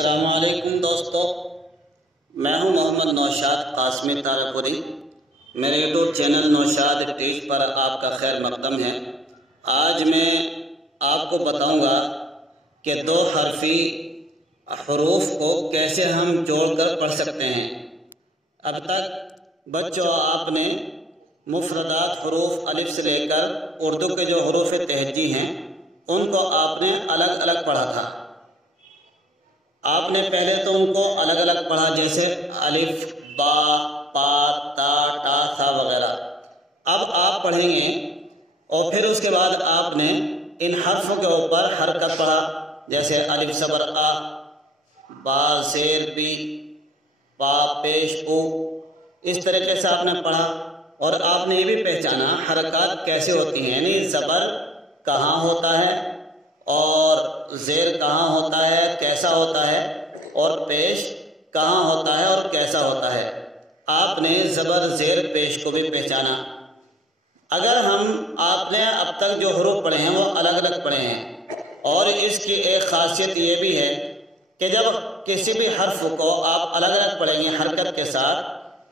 السلام علیکم دوستو، میں ہوں محمد نوشاد قاسمی تارپوری۔ میرے یوٹیوب چینل نوشاد ٹیچ پر آپ کا خیر مقدم ہے۔ آج میں آپ کو بتاؤں گا کہ دو حرفی حروف کو کیسے ہم جوڑ کر پڑھ سکتے ہیں۔ اب تک بچوں آپ نے مفردات حروف الف سے لے کر اردو کے جو حروف تہجی ہیں ان کو آپ نے الگ الگ پڑھا تھا۔ آپ نے پہلے تو ان کو الگ الگ پڑھا، جیسے الف، با، پا، تا، ٹا، ثا وغیرہ۔ اب آپ پڑھیں گے اور پھر اس کے بعد آپ نے ان حرفوں کے اوپر حرکت پڑھا، جیسے الف زبر آ، با زیر بی، پا پیش او۔ اس طریقے سے آپ نے پڑھا اور آپ نے یہ بھی پہچانا حرکات کیسے ہوتی ہیں، یعنی زبر کہاں ہوتا ہے اور زیر کہاں ہوتا ہے، کیسا ہوتا ہے، اور پیش کہاں ہوتا ہے اور کیسا ہوتا ہے۔ آپ نے زبر زیر پیش کو بھی پہچانا۔ اگر آپ نے اب تک جو حروف پڑھے ہیں وہ الگ الگ پڑھے ہیں، اور اس کی ایک خاصیت یہ بھی ہے کہ جب کسی بھی حرف کو آپ الگ الگ پڑھیں گے حرکت کے ساتھ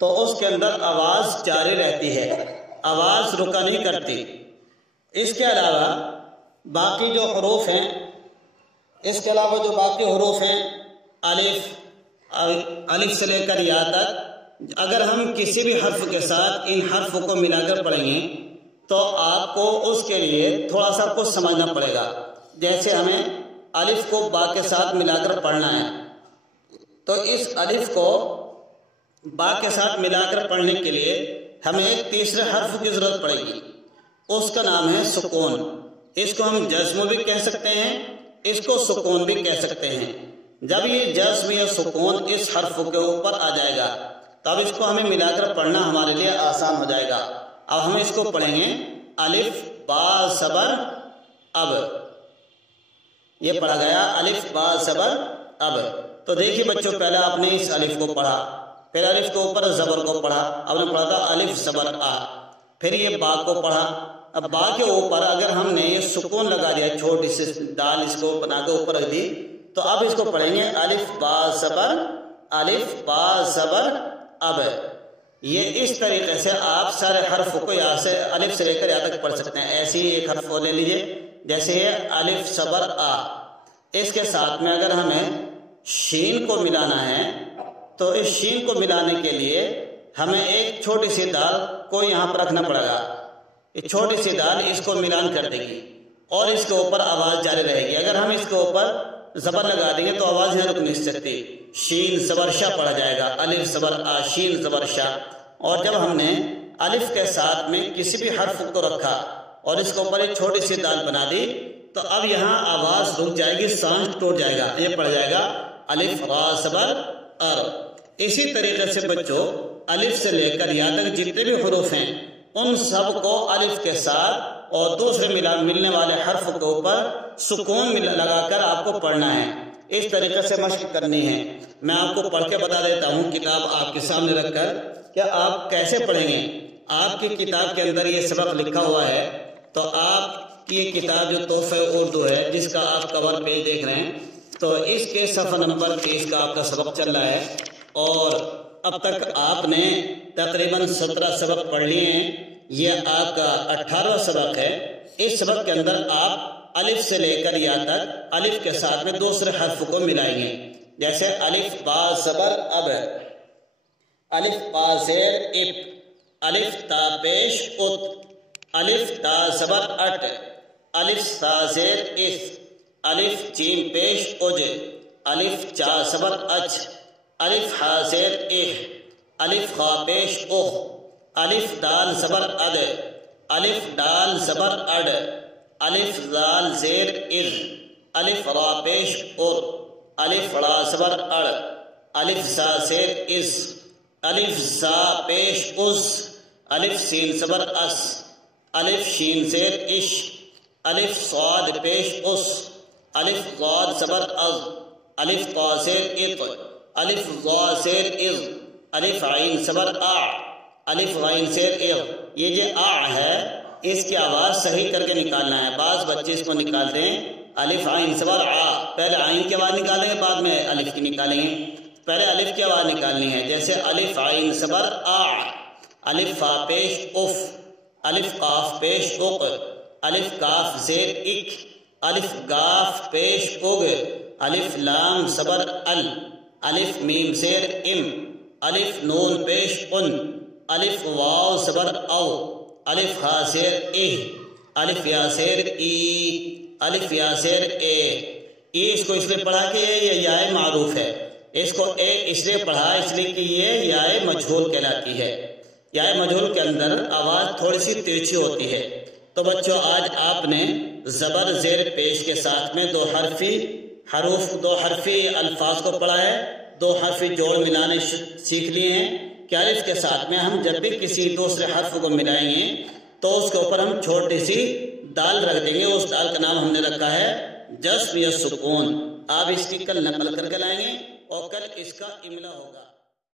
تو اس کے اندر آواز جاری رہتی ہے، آواز رکا نہیں کرتی۔ اس کے علاوہ باقی جو حروف ہیں، الف سے لے کر یا تک، اگر ہم کسی بھی حرف کے ساتھ ان حرفوں کو ملا کر پڑھیں گے تو آپ کو اس کے لیے تھوڑا سا کچھ سمجھنا پڑے گا۔ جیسے ہمیں الف کو با کے ساتھ ملا کر پڑھنا ہے، تو اس الف کو با کے ساتھ ملا کر پڑھنے کے لیے ہمیں ایک تیسرے حرف کی ضرورت پڑے گی، اس کا نام ہے سکون۔ اس کو ہم جزم بھی کہہ سکتے ہیں، اس کو سکون بھی کہہ سکتے ہیں۔ جب یہ جزم یا سکون اس حرف کے اوپر آ جائے گا تب اس کو ہمیں ملا کر پڑھنا ہمارے لیے آسان ہو جائے گا۔ اب ہم اس کو پڑھیں گے الف با زبر اب۔ یہ پڑھا گیا الف با زبر اب۔ تو دیکھیے بچوں، پہلے آپ نے اس الف کو پڑھا، پھر الف کے اوپر زبر کو پڑھا، اب نے پڑھا تھا الف زبر آ، پھر یہ با کو پڑھا۔ اب با کے اوپر اگر ہم نے یہ سکون لگا دیا، چھوٹی سی دال اس کو بنا کے اوپر رکھ دی، تو اب اس کو پڑھیں گے الف با زبر اب۔ یہ اس طریقے سے آپ سارے حرف کو یہاں سے الف سے لے کر یہاں تک پڑھ سکتے ہیں۔ ایسے ہی ایک حرف کو لے لیجئے، جیسے یہ الف زبر آ، اس کے ساتھ میں اگر ہمیں شین کو ملانا ہے تو اس شین کو ملانے کے لیے ہمیں ایک چھوٹی سی دال کو یہاں پر رکھنا پڑے گا۔ یہ چھوٹی سی دال اس کو ملان کر دے گی اور اس کے اوپر آواز جاری رہے گی۔ اگر ہم اس کے اوپر زبر لگا دیں گے تو آواز یہاں رک نہیں سکتی، شین زبر شا پڑھا جائے گا، الف زبر آ شین زبر شا۔ اور جب ہم نے الف کے ساتھ میں کسی بھی حرف کو رکھا اور اس کے اوپر ایک چھوٹی سی دال بنا دی تو اب یہاں آواز رک جائے گی، ساؤنڈ ٹوٹ جائے گا، یہ پڑھ جائے گا الف را زبر ار۔ اسی طریقے سے بچوں الف سے لے کر یا تک جتنے بھی حروف ہیں ان سب کو الف کے ساتھ اور دوسرے ملنے والے حرف کے اوپر سکون لگا کر آپ کو پڑھنا ہے۔ اس طریقے سے مشق کرنی ہے۔ میں آپ کو پڑھ کے بتا دیتا ہوں کتاب آپ کے سامنے رکھ کر کہ آپ کیسے پڑھیں گے۔ آپ کی کتاب کے اندر یہ سبق لکھا ہوا ہے، تو آپ کی یہ کتاب جو تحفہ اردو ہے جس کا آپ کور پیج دیکھ رہے ہیں، تو اس کے صفحہ نمبر 30 کا آپ کا سبق چل رہا ہے، اور اب تک آپ نے تقریباً 17 سبق پڑھ لیے ہیں۔ یہ آپ کا 18واں سبق ہے۔ اس سبق کے اندر آپ الف سے لے کر یا تک الف کے ساتھ میں دوسرے حرف کو ملائیں گے، جیسے الف با زبر اب، الف با زیر اپ، الف تا پیش ات، الف تا زبر اٹ، الف سا زیر اس، الف جیم پیش اج، الف چا زبر اچ، الف ہا زیر اخ، الف خا پیش اخ، الف دال زبر اد، الف ڈال زبر اڈ، الف زال زیر از، الف را پیش ار، الف را زبر اڑ، الف زا زیر از، الف زا پیش از، الف سین زبر اس، الف شین زیر اش، الف صاد پیش اس، الف ضاد زبر از، الف طا زیر اط، الف ضا زیر از، الف عین زبر آ، الف غین زیر اغ۔ یہ جو آ ہے اس کی آواز صحیح کر کے نکالنا ہے۔ بعض بچے اس کو نکالتے ہیں الف عین صبر آ، پہلے عین کی آواز نکالیں گے، بعد میں الف کی نکالیں گے. پہلے الف کی آواز نکالنی ہے، جیسے الف عین صبر آ، الف فا پیش اف، الف قاف پیش اق، الف کاف زیر اک، الف گاف پیش اگ، الف لام صبر ال، الف میم زیر ام، الف نون پیش ان، الف واو صبر او، الف ہا زیر اہ، الف یا زیر ای، الف یا زیر اے. اس کو اس لیے پڑھا کہ یہ یائے معروف ہے، اس کو اے اس لیے پڑھا اس لیے کہ یہ یائے مجہول کہلاتی ہے. یائے مجہول کے اندر آواز تھوڑی سی ترچھی ہوتی ہے. تو بچوں آج آپ نے زبر زیر پیش کے ساتھ میں دو حرفی الفاظ کو پڑھا ہے، دو حرفی جوڑ ملانے سیکھ لیے ہیں کہ الف کے ساتھ میں ہم جب بھی کسی دوسرے حرف کو ملائیں گے تو اس کے اوپر ہم چھوٹی سی دال رکھ دیں گے. اس دال کا نام ہم نے رکھا ہے جزم یا سکون. آپ اس کی کل نقل کر کے لائیں گے اور کل اس کا املا ہوگا.